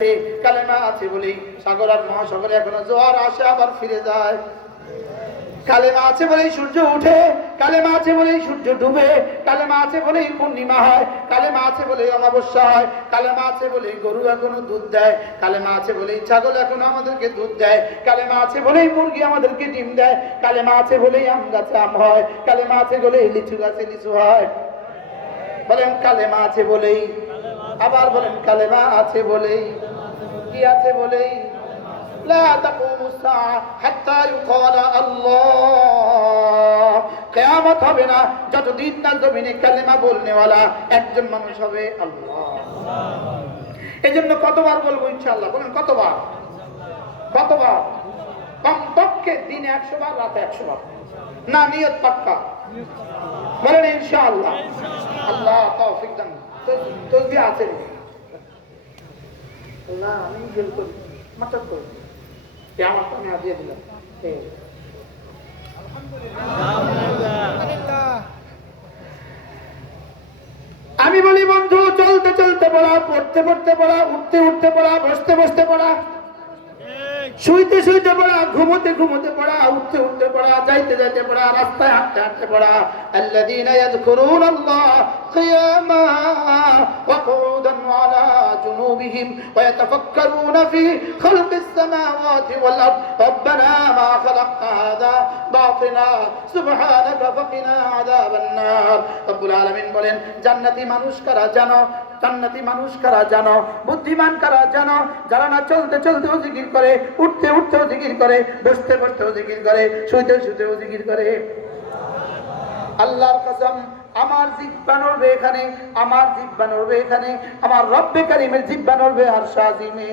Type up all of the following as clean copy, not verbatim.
কালেমা আছে বলেই সাগর আর মহাসাগরে এখনো জোয়ার আসে আবার ফিরে যায়। কালেমা আছে বলেই সূর্য উঠে, কালেমা আছে বলেই সূর্য ডুবে, কালেমা আছে বলেই পূর্ণিমা হয়, কালেমা আছে বলেই অমাবস্যা হয়, কালেমা আছে বলেই গরু এখনো দুধ দেয়, কালেমা আছে বলেই ছাগল এখনো আমাদেরকে দুধ দেয়, কালেমা আছে বলেই মুরগি আমাদেরকে ডিম দেয়, কালেমা আছে বলেই আম গাছে আম হয়, কালেমা আছে বলেই লিচু গাছে লিচু হয়। বলেন কালেমা আছে বলেই, আবার বলেন কালেমা আছে বলেই, কি আছে বলেই লা তাকুমুস সাআ হাত্তা ইউকালা আল্লাহ। কিয়ামত হবে না যতদিন না জমিনে কালেমা বলনেওয়ালা একজন মানুষ হবে আল্লাহ। এজন্য কতবার বলবো ইনশাআল্লাহ? বলেন কতবার? কতবার? কমপক্ষে দিনে 100 বার, রাতে 100 বার। না নিয়ত পাক্কা? বলেন ইনশাআল্লাহ। আল্লাহ তৌফিক দান। তসবিহ আছে আল্লাহ, আমি গেল করি মাত্র করি আমার তো আমি দিয়ে দিলাম। আমি বলি বন্ধু, চলতে চলতে পড়া, পড়তে পড়তে পড়া, উঠতে উঠতে পড়া, বসতে বসতে পড়া, শুইতে শুইতে পড়া, ঘুমোতে ঘুমোতে পড়া, উঠতে উঠতে পড়া, যাইতে যাইতে পড়া, রাস্তায় হাঁটতে হাঁটতে পড়া। আল্লাযীনা ইয়াযকুরুনাল্লাহ কিয়ামা ওয়া কুউদান ওয়া আলা জুনুবিহিম ওয়া ইয়াতাফাক্কারুনা ফি খালকিস সামাওয়াতি ওয়াল আরদ রব্বানা মা খালাকতা হাযা বাতিলা সুবহানাকা ফাকিনা আযাবান নার। রব্বুল আলামিন বলেন, জান্নাতি মানুষ কারা জানো? জান্নাতি মানুষ কারা জানো? বুদ্ধিমান কারা জানো? যারা না চলতে চলতেও জিকির করে, উঠতে উঠতেও জিকির করে, বসতে বসতেও জিকির করে, শুইতে শুইতেও জিকির করে। আল্লাহর কসম, আমার জিহ্বা নড়বে এখানে, আমার জিহ্বা নড়বে এখানে, আমার রব্বে কারীমের জিহ্বা নড়বে আরশ আজিমে।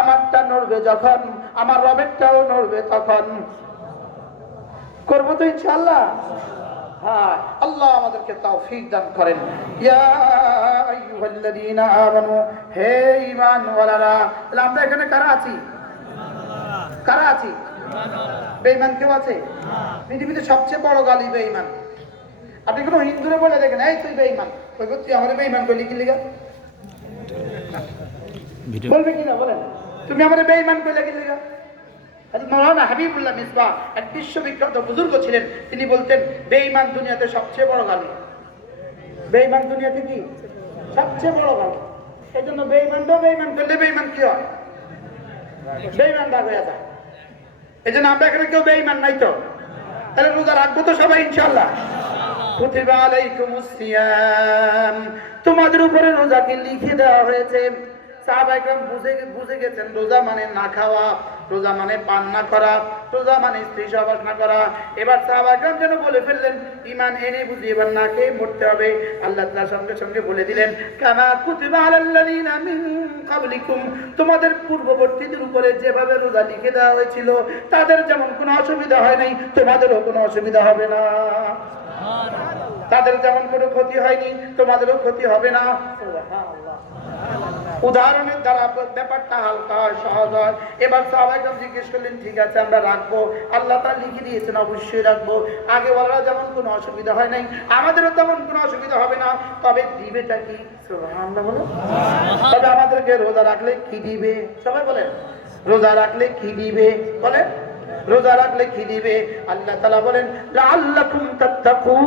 আমারটা নড়বে যখন, আমার রবেরটাও নড়বে তখন। করব তো ইনশাআল্লাহ। হ্যাঁ, আল্লাহ আমাদেরকে তৌফিক দান করেন। ইয়া আইয়ুহাল্লাযীনা আমানু, হে ঈমানওয়ালারা। তাহলে আমরা এখানে কারা আছি? কারা আছি? বেঈমান কেউ আছে? পৃথিবীতে সবচেয়ে বড় গালি বেঈমান। আপনি কোনো হিন্দুরে বলে দেখেন, এই তুই বেঈমান, কইব তুই আমারে বেঈমান কইলি কি লিগা? বলবে কিনা বলেন? তুমি আমারে বেঈমান কইলা কি লিগা? মাওলানা হাবিবুল্লাহ মিসবাহ এক বিশ্ববিখ্যাত বুজুর্গ ছিলেন। তিনি বলতেন, বেঈমান দুনিয়াতে সবচেয়ে বড় গালি। বেঈমান দুনিয়াতে কি সবচেয়ে বড় গালি। এই জন্য বেঈমানটাও বেঈমান করলে বেঈমান কি হয়? বেঈমান ভাগ হয়ে যায়। এই জন্য আমরা এখানে কেউ বেঈমান নাই তো। তাহলে রোজা রাখবো তো সবাই ইনশাআল্লাহ। কুতিবা আলাইকুমুস সিয়াম, তোমাদের উপরে রোজাকে লিখে দেওয়া হয়েছে। সাহাবায়ে কেরাম বুঝে গেছেন রোজা মানে না খাওয়া, রোজা মানে পান না করা, রোজা মানে স্ত্রী সহবাস না করা। এবার সাহাবায়ে কেরাম যেন বলে ফেললেন, ঈমান এনে বুঝি এবার না খেয়ে মরতে হবে। আল্লাহ তাআলা সঙ্গে সঙ্গে বলে দিলেন, কামা কুতিবা আলাল্লাযীনা মিন ক্বাবলিকুম, তোমাদের পূর্ববর্তীদের উপরে যেভাবে রোজা লিখে দেওয়া হয়েছিল, তাদের যেমন কোনো অসুবিধা হয় নাই, তোমাদেরও কোনো অসুবিধা হবে না। তাদের যেমন কোনো ক্ষতি হয়নি, তোমাদেরও ক্ষতি হবে না। সুবহানাল্লাহ। উদাহরণের দ্বারা ব্যাপারটা হালকা হয়, সহজ হয়। এবার সাহাবায়ে কেরাম জিজ্ঞেস করলেন, ঠিক আছে আমরা রাখবো, আল্লাহ তাআলা লিখে দিয়েছেন অবশ্যই রাখবো। আগে ওরা যেমন কোনো অসুবিধা হয় নাই, আমাদেরও তেমন কোনো অসুবিধা হবে না। তবে দিবেটা কি? সুবহানাল্লাহ বলো। তবে আমাদেরকে রোজা রাখলে কি দিবে? সবাই বলেন, রোজা রাখলে কি দিবে? বলেন, রোজা রাখলে কি দিবে? আল্লাহ তাআলা বলেন, লাআল্লাকুম তাত্তাকুন।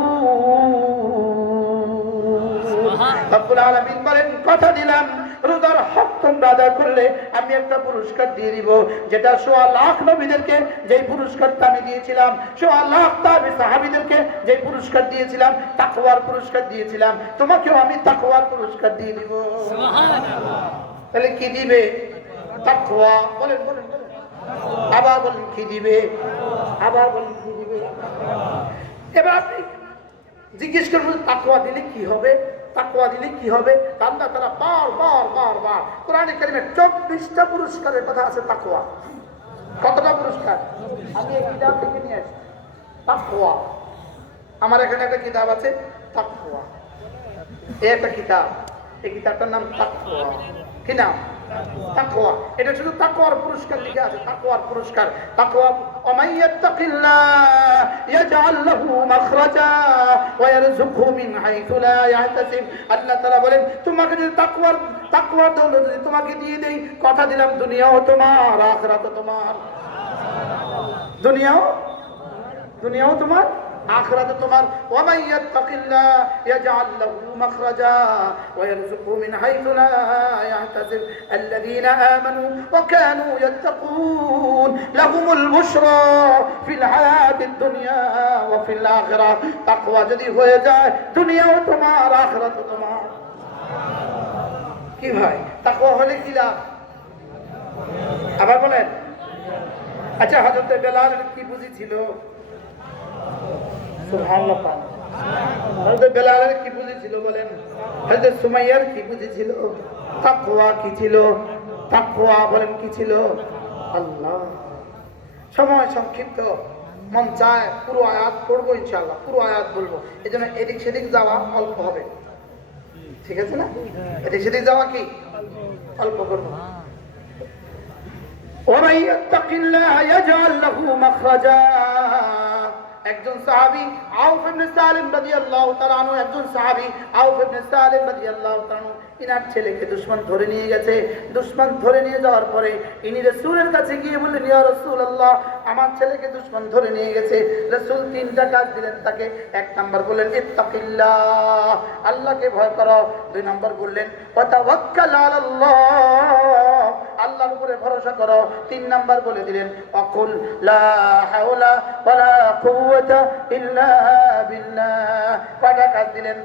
রব্বুল আলামিন বলেন, কথা দিলাম রোজার হক তোমরা আদায় করলে আমি একটা পুরস্কার দিয়ে দিব, যেটা 1.5 লাখ নবীদেরকে যেই পুরস্কারটা আমি দিয়েছিলাম, 1.5 লাখ সাহাবীদেরকে যেই পুরস্কার দিয়েছিলাম, তাকওয়ার পুরস্কার দিয়েছিলাম, তোমাকেও আমি তাকওয়ার পুরস্কার দিয়ে দিব। সুবহানাল্লাহ। তাহলে কি দিবে? তাকওয়া। বলেন বলেন বলেন, আবার বলেন কি দিবে? আবার বলেন কি দিবে? এবার আপনি জিজ্ঞেস করবেন, তাকওয়া দিলে কি হবে? তাকওয়া দিলে কি হবে? আল্লাহ তাআলা বারবার কোরআনে কারিমে 24টা পুরস্কারের কথা আছে। তাকওয়া কতটা পুরস্কার? আমি এই কিতাব থেকে নিয়ে আসি, তাকওয়া। আমার এখানে একটা কিতাব আছে, তাকওয়া। এই একটা কিতাব, এই কিতাবটার নাম তাকওয়া। কি নাম? তাকওয়া। এটা শুধু তাকওয়ার পুরস্কার লিখে আছে, তাকওয়ার পুরস্কার। তাকওয়া, ওমাইয়াত্তাকিল্লাহ ইয়াজআল লাহু মাখরাজা ওয়া ইয়ারযুকহু মিন হাইথু লা ইয়াহতাসিব। আল্লাহ তাআলা বলেন, তোমাকে যদি তাকওয়ার তাকওয়ার দৌলত যদি তোমাকে দিয়ে দেই, কথা দিলাম দুনিয়াও তোমার আখিরাতও তোমার। দুনিয়াও তোমার আখিরাতও তোমার। ওয়া মান ইয়াত্তাকিল্লাহ ইয়াজআল লাহু মাখরাজা ওয়া ইয়ারযুকহু মিন হাইথু লা ইয়াহতাসিব। আল্লাযীনা আমানু ওয়া কানু ইয়াত্তাকুন লাহুমুল বুশরা ফিল হায়াতিদ দুনিয়া ওয়া ফিল আখিরাহ। তাকওয়া যদি হয়ে যায়, দুনিয়াও তোমার আখিরাতও তোমার। কি ভাই, তাকওয়া হলে কি লাভ? আবার বলেন। আচ্ছা, হযরত বেলালের কি বুঝি ছিল? সুবহানাল্লাহ। হযরত বেলালের কি বুঝি ছিল বলেন? হযরত সুমাইয়ার কি বুঝি ছিল? তাকওয়া কি ছিল? তাকওয়া বলেন কি ছিল? আল্লাহ। সময় সংক্ষিপ্ত, মন চায় পুরো আয়াত পড়বো ইনশাআল্লাহ, পুরো আয়াত বলবো। এজন্য এদিক সেদিক যাওয়া অল্প হবে, ঠিক আছে না? এদিক সেদিক যাওয়া কি অল্প করবো। ومن يتق الله يجعل له مخرجا। একজন সাহাবী আউফ ইবনে সালিম রাদিয়াল্লাহু তাআলা আনহু, একজন সাহাবী আউফ ইবনে সালিম রাদিয়াল্লাহু তাআলা আনহু, ইনার ছেলেকে দুশমন ধরে নিয়ে গেছে। দুশমন ধরে নিয়ে যাওয়ার পরে ইনি রাসূলের কাছে গিয়ে বললেন, ইয়া রাসূলুল্লাহ, আমার ছেলেকে দুশমন ধরে নিয়ে গেছে। রাসূল তিনটা কাজ দিলেন তাকে। এক নাম্বার বললেন ইত্তাকিল্লাহ, আল্লাহকে ভয় করো। দুই নাম্বার বললেন ওয়া তাওয়াক্কাল আলাল্লাহ, আল্লাহর উপরে ভরসা করো। তিন নাম্বার বলে দিলেন আকুল লা হাওলা ওয়ালা কুওয়াতা ইল্লা বিল্লাহ। কয়টা কাজ দিলেন?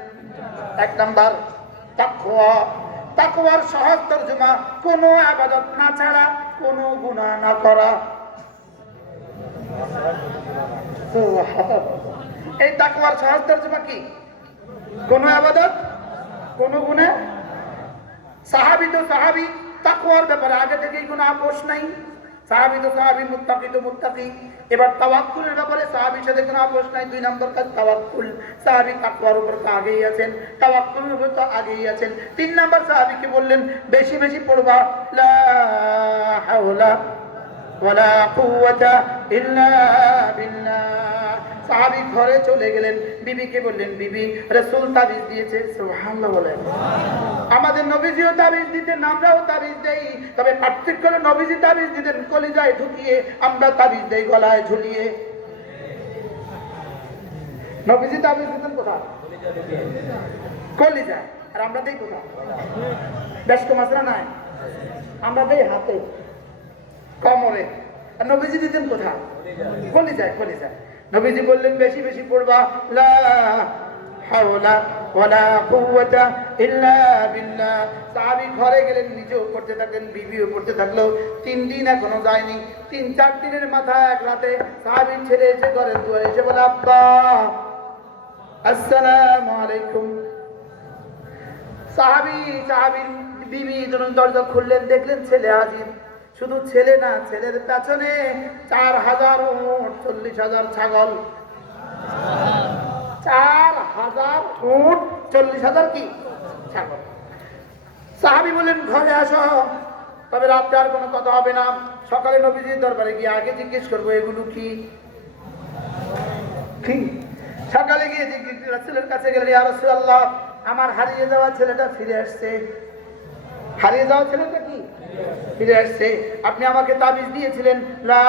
এক নাম্বার তাকওয়া। তাকওয়ার সহজ তরজমা কোনো ইবাদত না ছাড়া, কোনো গুনাহ না করা। এই তাকওয়ার সহজ তরজমা কি? কোনো ইবাদত, কোনো গুনাহ। সাহাবী তো সাহাবী, তাকওয়ার ব্যাপারে আগে থেকেই কোনো আপোষ নাই। সাহাবী তো সাহাবী, মুত্তাকি তো মুত্তাকি। এবার তাওয়াক্কুলের ব্যাপারে সাহাবীর সাথে কোনো আপোষ নাই। দুই নম্বর কাজ তাওয়াক্কুল। সাহাবী তাকওয়ার উপর তো আগেই আছেন, তাওয়াক্কুলের উপর তো আগেই আছেন। তিন নম্বর সাহাবীকে বললেন বেশি বেশি পড়বা লা হাওলা ওয়ালা কুওয়াতা ইল্লা বিল্লাহ। সাহাবী ঘরে চলে গেলেন, বিবিকে বললেন, বিবি রাসূল তাবিজ দিয়েছে। সুবহানাল্লাহ বলেন। আমাদের নবীজিও তাবিজ দিতেন, আমরাও তাবিজ দেই, তবে পার্থক্য হলো নবীজি তাবিজ দিতেন কলিজায় ঢুকিয়ে, আমরা তাবিজ দেই গলায় ঝুলিয়ে। নবীজি তাবিজ দিতেন কোথায়? কলিজায়। আর আমরা দেই কোথায়? ব্যস্ত মাসরা নাই, আমরা দেই হাতে, কোমরে। আর নবীজি দিতেন কোথায়? কলিজায়, কলিজায়। নবীজি বললেন বেশি বেশি পড়বা লা হাওলা ওয়ালা কুওয়াতা ইল্লা বিল্লাহ। সাহাবী ঘরে গেলেন, নিজেও পড়তে থাকলেন, বিবিও পড়তে থাকলো। 3 দিন এখনো যায়নি। 3-4 দিনের মাথায় এক রাতে সাহাবীর ছেলে এসে ঘরের দুয়ারে এসে বলে, আব্বা আসসালামু আলাইকুম। সাহাবীর বিবি দরজা খুললেন, দেখলেন ছেলে হাজির। শুধু ছেলে না, ছেলের পেছনে 4000 উট, 40,000 ছাগল। 4000 উট, 40,000 কি ছাগল। সাহাবী বললেন ঘরে আসো, তবে রাতে আর কোনো কথা হবে না। সকালে নবীজির দরবারে গিয়ে আগে জিজ্ঞেস করবো এগুলো কি। সকালে গিয়ে রাসূলের কাছে গেলেন, ইয়া রাসূলুল্লাহ, আমার হারিয়ে যাওয়া ছেলেটা ফিরে আসছে। হারিয়ে যাওয়া ছেলেটা কি ফিরে আসছে। আপনি আমাকে তাবিজ দিয়েছিলেন লা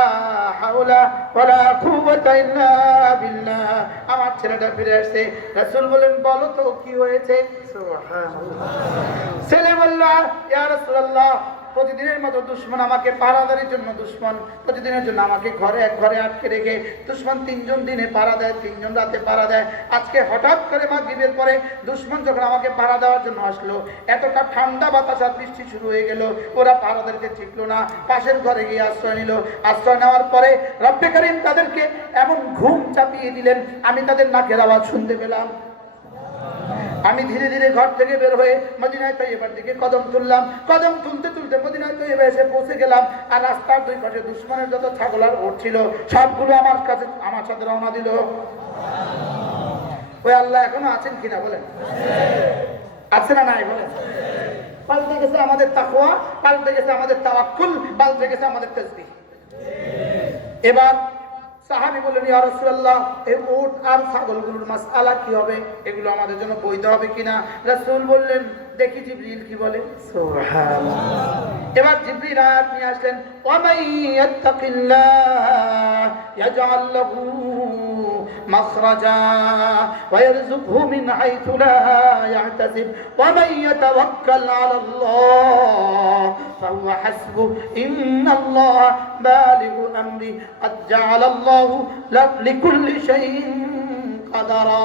হাওলা ওয়ালা কুওয়াতা ইল্লা বিল্লাহ, আমার ছেলেটা ফিরে আসছে। রাসূল বলেন বলো তো কি হয়েছে। সুবহানাল্লাহ। ছেলে বলল, ইয়া রাসূলুল্লাহ, প্রতিদিনের মতো দুশমন আমাকে পাহারাদারির জন্য, দুশমন প্রতিদিনের জন্য আমাকে ঘরে আটকে রেখে, দুশমন 3 জন দিনে পাহারা দেয়, 3 জন রাতে পাহারা দেয়। আজকে হঠাৎ করে মাগরিবের পরে দুশমন যখন আমাকে পাহারা দেওয়ার জন্য আসলো, এতটা ঠান্ডা বাতাস আর বৃষ্টি শুরু হয়ে গেল, ওরা পাহারাদারিতে টিকলো না, পাশের ঘরে গিয়ে আশ্রয় নিল। আশ্রয় নেওয়ার পরে রব্বে কারীম তাদেরকে এমন ঘুম চাপিয়ে দিলেন, আমি তাদের নাকের আওয়াজ শুনতে পেলাম। আমি ধীরে ধীরে ঘর থেকে বের হয়ে মদিনায় তৈয়বার দিকে কদম তুললাম। কদম তুলতে তুলতে মদিনায় তৈয়বা এসে পৌঁছে গেলাম। আর রাস্তার দুই পাশে দুশমনের যত ছাগল আর ওট ছিল, সবগুলো আমার সাথে রওনা দিল। ওই আল্লাহ এখনো আছেন কিনা বলেন? আছে না নাই বলেন? পাল্টে গেছে আমাদের তাকওয়া, পাল্টে গেছে আমাদের তাওয়াক্কুল, পাল্টে গেছে আমাদের তাসবিহ। এবার সাহাবী বললেন, ইয়া রাসূলুল্লাহ, এই উট আর ছাগলগুলোর মাসআলা কি হবে? এগুলো আমাদের জন্য বৈধ হবে কিনা? রাসূল বললেন, দেখি জিবরিল কি বলে। সুবহানাল্লাহ। এবার জিবরিল আয়াত নিয়ে আসলেন, ওয়া মান ইয়াত্তাকিল্লাহ ইয়াজআল লাহু মাখরাজা ওয়া ইয়ারযুকহু মিন হাইথু লা ইয়াহতাসিব ওয়া মান ইয়াতাওয়াক্কাল আলাল্লাহ ফাহুয়া হাসবুহু ইন্নাল্লাহা বালিগু আমরি ক্বাদ জাআলাল্লাহু লিকুল্লি শাইইন কাদারা।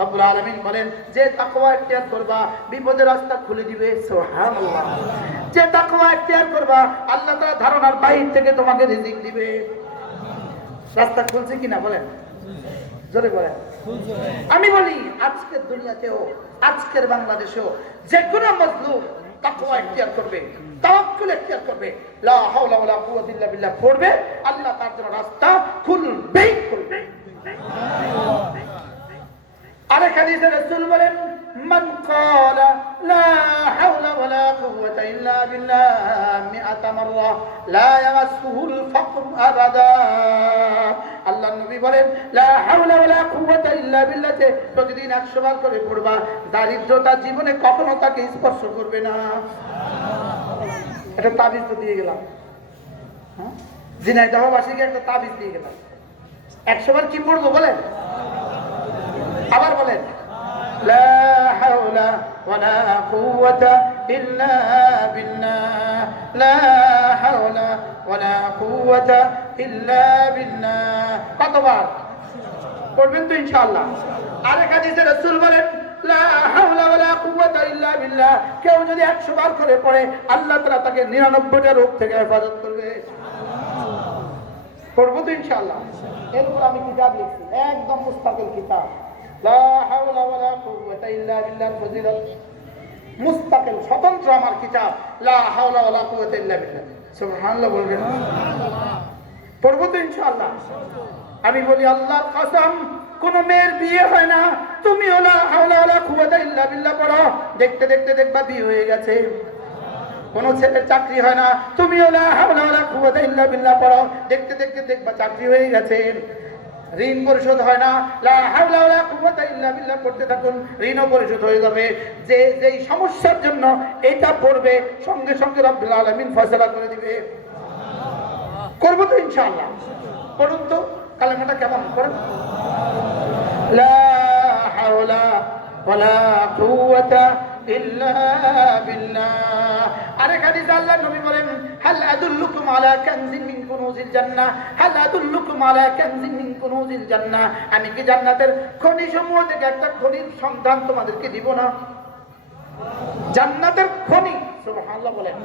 রব্বুল আলামিন বলেন, যে তাকওয়া ইখতিয়ার করবা বিপদের রাস্তা খুলে দিবে। সুবহানাল্লাহ। যে তাকওয়া ইখতিয়ার করবা আল্লাহ তাআলা ধারণার বাইরে থেকে তোমাকে রিজিক দিবে। রাস্তা খুলছে কিনা বলেন, জোরে বলেন। আমি বলি আজকের দুনিয়াতেও, আজকের বাংলাদেশেও যে কোনো মজলুম তাকওয়া ইখতিয়ার করবে, তাওয়াক্কুল ইখতিয়ার করবে, লা হাওলা ওয়ালা কুওয়াতা ইল্লা বিল্লাহ পড়বে, আল্লাহ তার জন্য রাস্তা খুলবেই খুলবে। আরেক হাদিসে রাসূল বলেন, মান ক্বালা লা হাওলা ওয়ালা কুওয়াতা ইল্লা বিল্লাহ মিআতা মাররা লা ইয়ামাসসুহুল ফাকর আবাদা। আল্লাহর নবী বলেন, লা হাওলা ওয়ালা কুওয়াতা ইল্লা বিল্লাহ প্রতিদিন 100 বার করে পড়বা, দারিদ্রতা জীবনে কখনো তাকে স্পর্শ করবে না। এটা তাবিজ তো দিয়ে গেলাম, হ্যাঁ, ঝিনাইদহবাসীকে একটা তাবিজ দিয়ে গেলাম। 100 বার কি পড়বো বলেন? আবার বলেন, লা হাওলা ওয়ালা কুওয়াতা ইল্লা বিল্লাহ, লা হাওলা ওয়ালা কুওয়াতা ইল্লা বিল্লাহ। কতবার পড়বেন তো ইনশাআল্লাহ? আরেক হাদিসে রাসূল বলেন, লা হাওলা ওয়ালা কুওয়াতা ইল্লা বিল্লাহ, কেউ যদি 100 বার করে পড়ে আল্লাহ তাআলা তাকে 99টা রোগ থেকে হেফাজত করবে। পড়বো তো ইনশাআল্লাহ? এরপর আমি কিতাব লিখছি, একদম মুস্তাকিল কিতাব, লা হাওলা ওয়ালা কুওয়াতা ইল্লা বিল্লাহ ফজিলত, মুস্তাকিল স্বতন্ত্র আমার কিতাব, লা হাওলা ওয়ালা কুওয়াতা ইল্লা বিল্লাহ। সুবহানাল্লাহ বলবেন? পড়বো তো ইনশাআল্লাহ? আমি বলি আল্লাহর কসম, কোন মেয়ের বিয়ে হয় না, তুমি লা হাওলা ওয়ালা কুওয়াতা ইল্লা বিল্লাহ পড়ো, দেখতে দেখতে দেখবা বিয়ে হয়ে গেছে। কোন ছেলের চাকরি হয় না, তুমি লা হাওলা ওয়ালা কুওয়াতা ইল্লা বিল্লাহ পড়ো, দেখতে দেখতে দেখবা চাকরি হয়ে গেছে। ঋণ পরিশোধ হয় না, লা হাওলা ওয়ালা কুওয়াতা ইল্লা বিল্লাহ পড়তে থাকুন, ঋণও পরিশোধ হয়ে যাবে। যে যেই সমস্যার জন্য এটা পড়বে সঙ্গে সঙ্গে রব্বুল আলামিন ফয়সালা করে দিবে। করব তো ইনশাআল্লাহ? পড়ুন তো কালেমাটা কেমন করেন, লা হাওলা ওয়ালা কুওয়াতা ইল্লা বিল্লাহ। আরেক হাদিসে আল্লাহর নবী বলেন, হাল আদুল্লুকুম আলা কানজিন মিন কুনুজিল জান্নাহ, হাল আদুল্লুকুম আলা কানজিন মিন কুনুজিল জান্নাহ, আমি কি জান্নাতের খনিসমূহ থেকে একটা খনির সন্ধান তোমাদেরকে দিব না? জান্নাতের খনি, সুবহানাল্লাহ বলেন।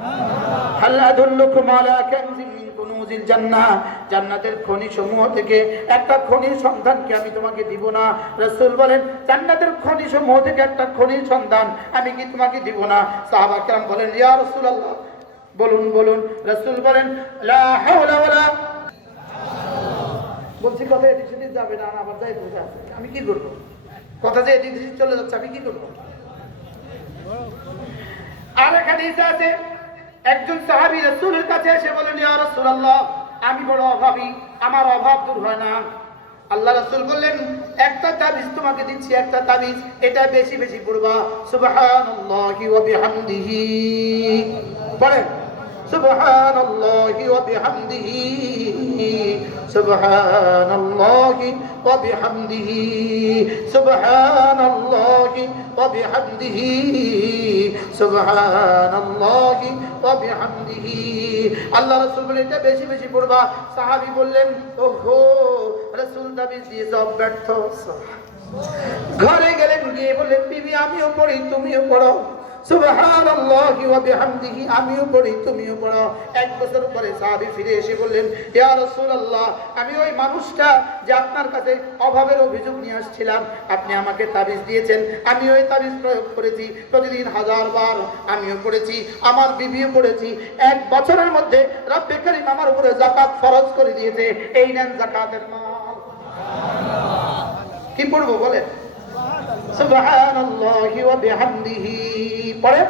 হাল আদুল্লুকুম আলা কানজিন মিন কুনুজিল জান্নাহ, জান্নাতের খনিসমূহ থেকে একটা খনির সন্ধান কি আমি তোমাকে দিব না? রাসূল বলেন, জান্নাতের খনিসমূহ থেকে একটা খনির সন্ধান আমি কি তোমাকে দিব না? সাহাবা কেরাম বলেন, ইয়া রাসূলুল্লাহ, বলুন বলুন। রাসূল বলেন, লা হাওলা ওয়ালা, বলছি কথা এদিক সেদিক যাবে না, আবার যাই বুঝে আছে, আমি কি করব? কথা যে এদিক সেদিক চলে যাচ্ছে, আমি কি করব? আরেক হাদিসে আছে, একজন সাহাবী রাসূলের কাছে এসে বলেন, ইয়া রাসূলুল্লাহ, আমি বড় অভাবী, আমার অভাব দূর হয় না। আল্লাহ রাসূল বললেন, একটা তাবিজ তোমাকে দিচ্ছি, একটা তাবিজ, এটা বেশি বেশি পড়বা। সুবহানাল্লাহি ওয়া বিহামদিহি, পড়েন, সুবহানাল্লাহি ওয়া বিহামদিহি, সুবহানাল্লাহি ওয়া বিহামদিহি, সুবহানাল্লাহি ওয়া বিহামদিহি, সুবহানাল্লাহি ওয়া বিহামদিহি। আল্লাহ রাসূল বলেন, এটা বেশি বেশি পড়বা। সাহাবী বললেন, ওহো, রাসূল তাবিজ দিয়ে সব ব্যর্থ। ঘরে গেলেন, গিয়ে বললেন, বিবি আমিও পড়ি, তুমিও পড়ো। সুবহানাল্লাহি ওয়া বিহামদিহি, আমিও পড়ি, তুমিও পড়ো। 1 বছর পরে সাহাবী ফিরে এসে বললেন, ইয়া রাসূলুল্লাহ, আমি ওই মানুষটা যে আপনার কাছে অভাবের অভিযোগ নিয়ে আসছিলাম, আপনি আমাকে তাবিজ দিয়েছেন, আমি ওই তাবিজ প্রয়োগ করেছি, প্রতিদিন 1000 বার আমিও পড়েছি, আমার বিবিও পড়েছি। 1 বছরের মধ্যে রব্বে কারীম আমার উপরে যাকাত ফরজ করে দিয়েছে, এই নেন যাকাতের মাল। কি পড়বো বলেন? সুবহানাল্লাহি ওয়া বিহামদিহি, পড়েন।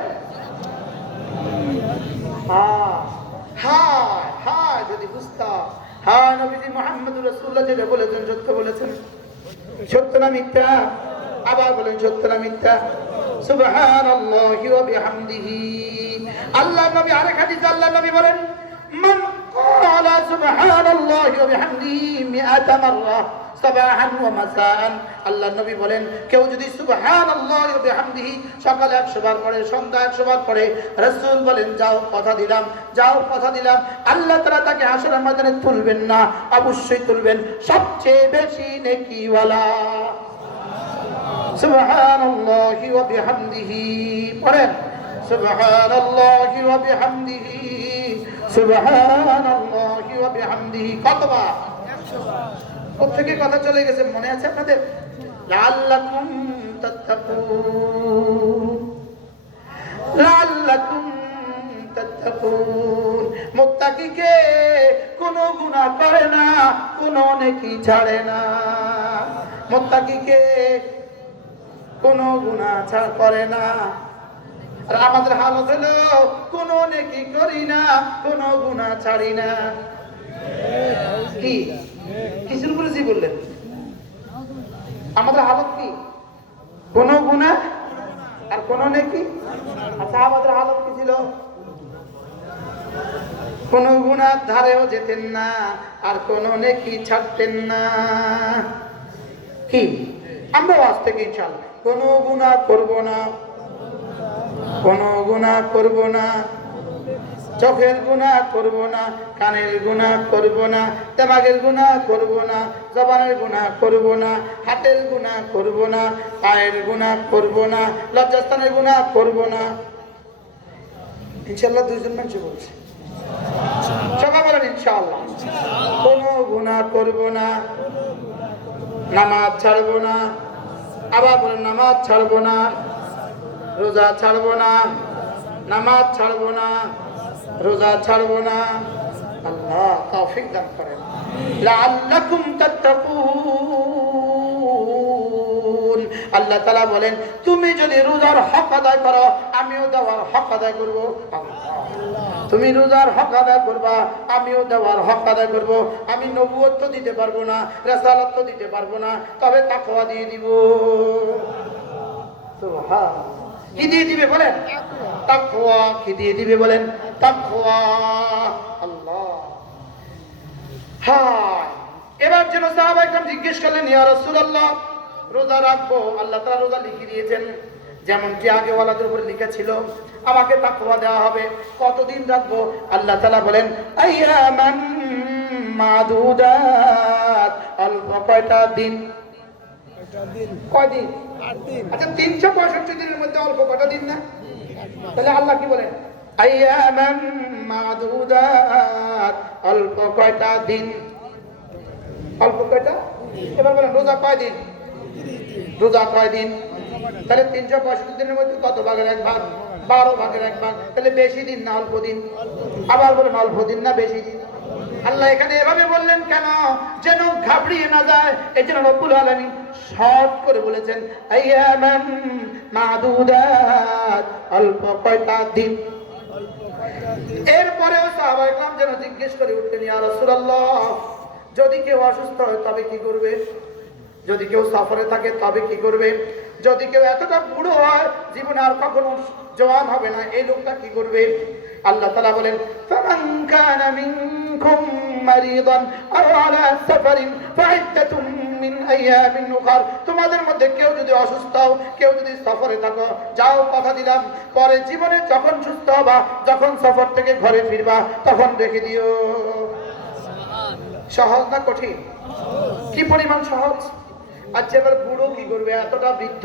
হায় হায়, যদি বুঝতাম হ্যাঁ, নবীজি মুহাম্মদুর রাসূলুল্লাহ যেটা বলেছেন সত্য বলেছেন। সত্য না মিথ্যা? আবার বলেন সত্য না মিথ্যা? সুবহানাল্লাহি ওয়া বিহামদিহি। আল্লাহ নবী আরেক হাদিসে আল্লাহ নবী বলেন, মান ক্বালা সুবহানাল্লাহি ওয়া বিহামদিহি মিআতা মাররা সাবাহান ওয়া মাসাআন। আল্লাহ নবী বলেন, কেউ যদি সুবহানাল্লাহি ওয়া বিহামদিহি সকালে 100 বার পড়ে, সন্ধ্যা 100 বার পড়ে, রাসূল বলেন যাও কথা দিলাম, যাও কথা দিলাম, আল্লাহ তাআলা তাকে হাসরের ময়দানে তুলবেন না, অবশ্যই তুলবেন সবচেয়ে বেশি নেকিওয়ালা। সুবহানাল্লাহি ওয়া বিহামদিহি পড়েন, সুবহানাল্লাহি ওয়া বিহামদিহি, সুবহানাল্লাহি ওয়া বিহামদিহি। কতবার? 100 বার। কোথেকে কথা চলে গেছে মনে আছে আপনাদের? লাআল্লাকুম তাত্তাকুন, লাআল্লাকুম তাত্তাকুন। মুত্তাকিকে কোনো গুনাহ করে না, কোনো নেকি ছাড়ে না। মুত্তাকিকে কোনো গুনাহ করে না। আর আমাদের হালত হলো কোনো নেকি করি না, কোনো গুনাহ ছাড়ি না। কি কিসের উপরে জি বললেন? আমাদের হালত কি? কোন গুনাহ আর কোন নেকি। আচ্ছা, আমাদের হালত কি ছিল? কোন গুনাহ ধারেও যেতেন না, আর কোন নেকি ছাড়তেন না। কি আমরা আজ থেকে ইনশাআল্লাহ কোন গুনাহ করব না, কোন গুনাহ করব না, চোখের গুনাহ করব না, কানের গুনাহ করব না, দিমাগের গুনাহ করব না, জবানের গুনাহ করব না, হাতের গুনাহ করব না, পায়ের গুনাহ করব না, লজ্জাস্থানের গুনাহ করব না। ইনশাআল্লাহ দুইজন মানুষ বলছে, সবাই বলেন ইনশাআল্লাহ। কোনো গুনাহ করব না, নামাজ ছাড়ব না, আবার বলেন নামাজ ছাড়ব না, রোজা ছাড়ব না, নামাজ ছাড়ব না, রোজা ছাড়ব না। আল্লাহ তৌফিক দান করেন। লাআল্লাকুম তাত্তাকুন। আল্লাহ তাআলা বলেন, তুমি যদি রোজার হক আদায় করো, আমিও দেওয়ার হক আদায় করব। তুমি রোজার হক আদায় করবা, আমিও দেওয়ার হক আদায় করব। আমি নবুয়ত দিতে পারবো না, রিসালাত দিতে পারবো না, তবে তাকওয়া দিয়ে দিব। সুবহানাল্লাহ। কি দিয়ে দিবে বলেন? তাকওয়া। কি দিয়ে দিবে বলেন? তাকওয়া। আল্লাহ। হ্যাঁ, এবার যেন সাহাবা একদম জিজ্ঞেস করলেন, ইয়া রাসূলুল্লাহ, রোজা রাখবো, আল্লাহ তাআলা রোজা লিখে দিয়েছেন, যেমন কি আগে ওয়ালাদের উপরে লেখা ছিল, আমাকে তাকওয়া দেওয়া হবে, কতদিন রাখবো? আল্লাহ তাআলা বলেন, আইয়ামান মাদুদাত, অল্প কয়টা দিন। কয়দিন? 8 দিন। আচ্ছা, 365 দিনের মধ্যে অল্প কয়টা দিন না? তাহলে আল্লাহ কি বলেন? আইয়ামান মাদুদাত, অল্প কয়টা দিন। অল্প কয়টা? এবার বলেন রোজা কয় দিন? রোজা কয় দিন? তাহলে 365 দিনের মধ্যে কত ভাগের এক ভাগ? 12 ভাগের এক ভাগ। তাহলে বেশি দিন না অল্প দিন? আবার বলেন অল্প দিন না বেশি দিন? আল্লাহ এখানে এভাবে বললেন কেন? যেন ঘাবড়িয়ে না যায়, এই জন্য রব্বুল আলামিন শর্ট করে বলেছেন, আইয়ামান মাদুদাত, অল্প কয়টা দিন। এরপরেও সাহাবায়ে কেরাম যেন জিজ্ঞেস করে উঠলেন, ইয়া রাসূলুল্লাহ, যদি কেউ অসুস্থ হয় তবে কি করবে? যদি কেউ সফরে থাকে তবে কি করবে? যদি কেউ এতটা বুড়ো হয় জীবনে আর কখনো জওয়ান হবে না, এই লোকটা কি করবে? আল্লাহ তাআলা বলেন, ফামান কানা মিনকুম মারিদান আও আলা সাফারিন ফাইদ্দাতুম মিন আইয়ামিন উখর। তোমাদের মধ্যে কেউ যদি অসুস্থ হও, কেউ যদি সফরে থাকো, যাও কথা দিলাম, পরে জীবনে যখন সুস্থ হবা, যখন সফর থেকে ঘরে ফিরবা, তখন রেখে দিও। সহজ না কঠিন? কি পরিমাণ সহজ! আচ্ছা, এবার বুড়ো কি করবে? এতটা বৃদ্ধ,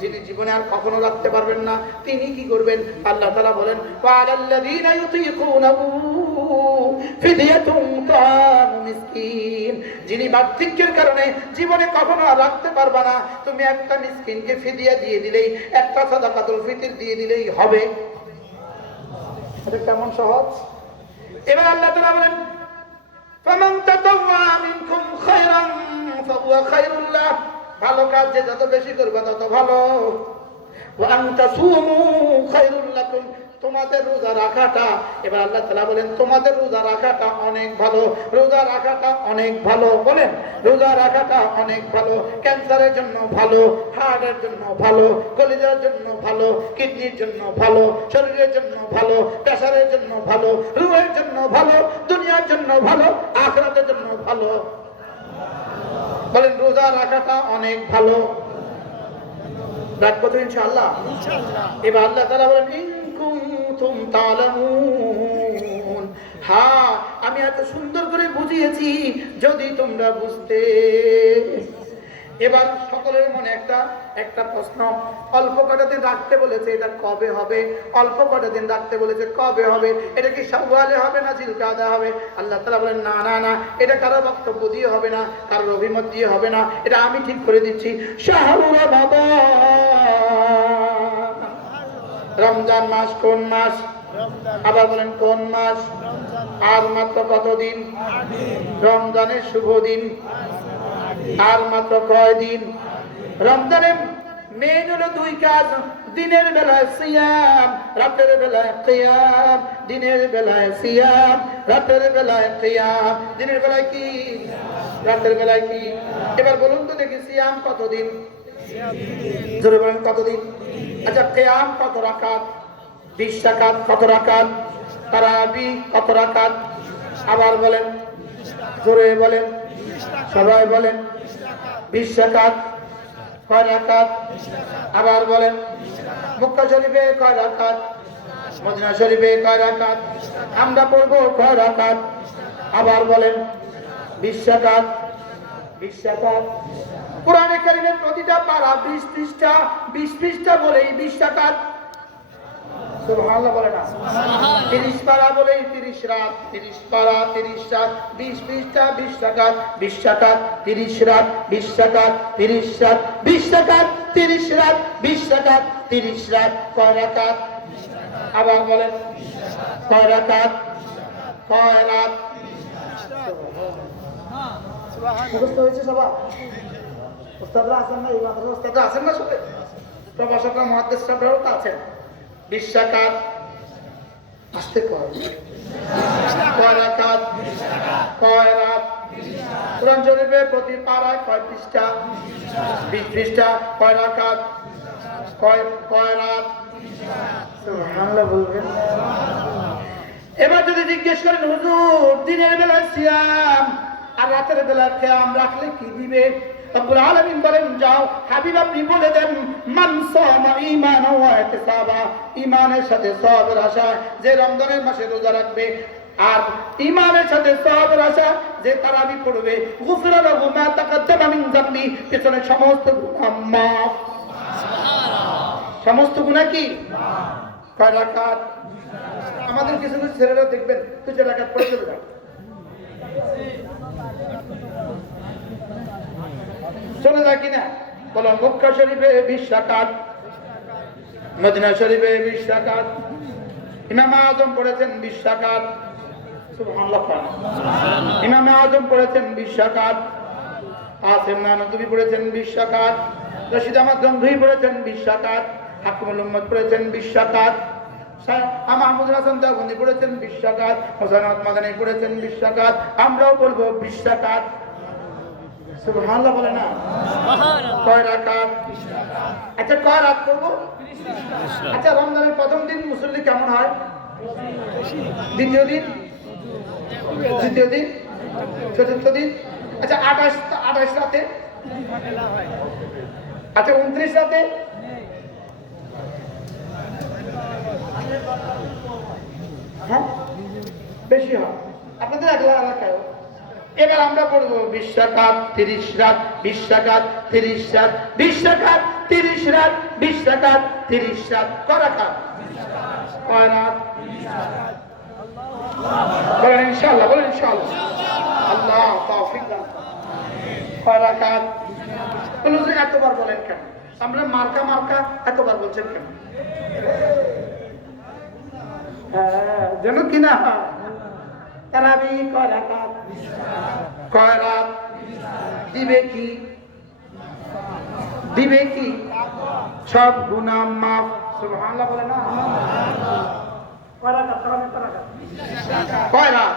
যিনি জীবনে আর কখনো রাখতে পারবেন না, তিনি কি করবেন? আল্লাহ তাআলা বলেন, ওয়ালাল্লাযীনা ইউতীকুনাহু ফিদিয়াতুন তা'আমু মিসকিন। যিনি বার্ধক্যের কারণে জীবনে কখনো আর রাখতে পারবা না, তুমি একটা মিসকিনকে ফিদিয়া দিয়ে দিলেই, একটা সাদাকাতুল ফিতর দিয়ে দিলেই হবে। এটা কেমন সহজ! এবার আল্লাহ তাআলা বলেন, ফামান তাতাওয়া মিনকুম খায়রান ফাহুয়া খায়রুল লাহ। ভালো কাজ যে যত বেশি করবে তত ভালো। ওয়া আন তাসুমু খায়রুল লাকুম, তোমাদের রোজা রাখাটা, এবার আল্লাহ তাআলা বলেন তোমাদের রোজা রাখাটা অনেক ভালো, রোজা রাখাটা অনেক ভালো। বলেন রোজা রাখাটা অনেক ভালো, ক্যান্সারের জন্য ভালো, হার্টের জন্য ভালো, কলিজার জন্য ভালো, কিডনির জন্য ভালো, শরীরের জন্য ভালো, প্রেসারের জন্য ভালো, রুহের জন্য ভালো, দুনিয়ার জন্য ভালো, আখিরাতের জন্য ভালো। বলেন রোজা রাখাটা অনেক ভালো। রাখবো তো ইনশাআল্লাহ। এবার আল্লাহ তাআলা বলেন ইন কুনতুম তা'লামুন, হ্যাঁ আমি এত সুন্দর করে বুঝিয়েছি যদি তোমরা বুঝতে। এবার সকলের মনে একটা প্রশ্ন, অল্প কটা দিন রাখতে বলেছে, এটা কবে হবে? অল্প কটা দিন রাখতে বলেছে, কবে হবে? এটা কি শাওয়ালে হবে না জিলকাদা হবে? আল্লাহ তাআলা বলেন না না না, এটা কারো বক্তব্য দিয়ে হবে না, কারোর অভিমত দিয়ে হবে না, এটা আমি ঠিক করে দিচ্ছি। শাহরুর রমাদান, রমজান মাস কোন মাস? আবার বলেন কোন মাস? আর মাত্র কতদিন? রমজানের শুভ দিন আর মাত্র কয়দিন? রমজানের মেন হলো দুই কাজ, দিনের বেলায় সিয়াম, রাতের বেলায় কিয়াম। দিনের বেলায় সিয়াম, রাতের বেলায় কিয়াম। দিনের বেলায় কি, রাতের বেলায় কি? এবার বলুন তো দেখি সিয়াম কতদিন? জোরে বলেন কতদিন? আচ্ছা কিয়াম কত রাকাত? 20 রাকাত। কত রাকাত? তারাবি কত রাকাত? আবার বলেন, জোরে বলেন, সবাই বলেন। 20 রাকাত। কয় রাকাত? আবার বলেন। মক্কা শরীফে কয় রাকাত? মদিনা শরীফে কয় রাকাত? আমরা পড়বো কয় রাকাত? আবার বলেন। 20 রাকাত। 20 রাকাত। কোরআনে কারীমের প্রতিটা পারা 20 পৃষ্ঠা, 20 পৃষ্ঠা বলেই 20 রাকাত। সুবহানাল্লাহ বলে না? 30 পারা বলেই 30 রাত, 30 পারা 30 রাত, 20 পৃষ্ঠা 20 রাকাত, 20 রাকাত 30 রাত, 20 রাকাত 30 রাত, 20 রাকাত 30 রাত, 20 রাকাত 30 রাত। কয় রাকাত? আবার বলেন কয় রাকাত? কয় রাত? মুখস্থ হয়েছে সবার? উস্তাদরা আছেন না? এই মাদ্রাসার উস্তাদরা আছেন না সবাই? প্রভাষকরা, মুহাদ্দিসরাও তো আছেন। 20 রাকাত। আসতে কয় রাকাত? কয় রাত? কোরআন শরীফে প্রতি পারায় কয় পৃষ্ঠা? 20 পৃষ্ঠা। কয় রাকাত? কয় রাত? সুবহানাল্লাহ বলবেন। এবার যদি জিজ্ঞেস করেন হুজুর দিনের বেলা সিয়াম আর রাতের বেলা কিয়াম রাখলে কি দিবে? রব্বুল আলামিন বলেন যাও হাবিব আপনি বলে দেন মান সামা ঈমানান ওয়া ইহতিসাবা, ঈমানের সাথে সওয়াবের আশা যে রমজানের মাসে রোজা রাখবে, আর ঈমানের সাথে সওয়াবের আশা যে তারাবি পড়বে, গুফিরা লাহু মা তাকাদ্দামা মিন যামবি, পেছনে সমস্ত গুনাহ মাফ। সুবহানাল্লাহ। সমস্ত গুনাহ কি? কয় রাকাত? আমাদের কিছু কিছু ছেলেরা দেখবেন 2 রাকাত পড়ে চলে যায়। চলে যায় কিনা? বলো মক্কা শরীফে 20 রাকাত, মদিনা শরীফে 20 রাকাত, ইমাম আযম পড়েছেন 20 রাকাত। সুবহানাল্লাহ। ইমাম আযম পড়েছেন 20 রাকাত, আসিম নানতুবি পড়েছেন 20 রাকাত, রশিদ আহমদ গঙ্গুহি পড়েছেন 20 রাকাত, হাকিমুল উম্মত পড়েছেন 20 রাকাত, মাহমুদ হাসান দেওবন্দি পড়েছেন 20 রাকাত, হোসেন আহমদ মাদানী পড়েছেন 20 রাকাত। আমরাও বলবো 20 রাকাত। সুবহানাল্লাহ বলে না? কয় রাকাত? আচ্ছা কয় রাত করবো? আচ্ছা রমজানের প্রথম দিন মুসল্লি কেমন হয়? দ্বিতীয় দিন? তৃতীয় দিন? চতুর্থ দিন? আচ্ছা 28 রাতে? আচ্ছা 29 রাতে? হ্যাঁ বেশি হয় আপনাদের এলাকায়। এবার আমরা পড়বো 20 রাকাত 30 রাত, 20 রাকাত 30 রাত, 20 রাকাত 30 রাত, 20 রাকাত 30 রাত। কয় রাকাত? কয় রাত? বলেন ইনশাআল্লাহ, বলেন ইনশাআল্লাহ। আল্লাহ তৌফিক দান। কয় রাকাত? বলুন যে এতবার বলেন কেন? আমরা মার্কা মার্কা এতবার বলছেন কেন? হ্যাঁ যেন কিনা তারাবি কয় রাকাত? কয় রাত? দিবে কি? দিবে কি? সব গুনাহ মাফ। সুবহানাল্লাহ বলে না? কয় রাত?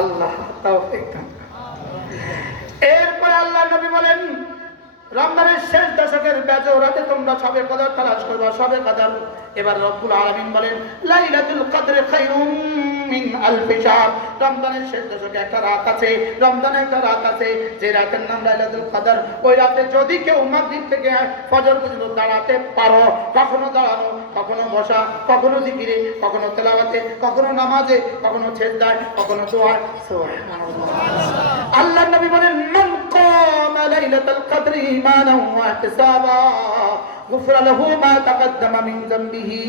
আল্লাহ তাওফীক দান। এরপরে আল্লাহ নবী বলেন রমজানের শেষ দশকের বেজর রাতে তোমরা সবে কদর তালাশ করবা, সবে কদর। এবার রব্বুল আলামিন বলেন লাইলাতুল কদর খায়রুম মিন আলফি শাহর। রমজানের শেষ দশকে একটা রাত আছে, রমজানের একটা রাত আছে যে রাতের নাম লাইলাতুল কদর। ওই রাতে যদি কেউ মাগরিব থেকে ফজর পর্যন্ত দাঁড়াতে পারো, কখনো দাঁড়ানো, কখনো বসা, কখনো জিকিরে, কখনো তেলাওয়াতে, কখনো নামাজে, কখনো সেজদায়, কখনো দোয়ায়, সুবহানাল্লাহ। আল্লাহর নবী বলেন মান কামা লাইলাতুল কদর ঈমানান ওয়া ইহতিসাবা গুফরা লাহু মা তাকাদ্দামা মিন যামবিহি।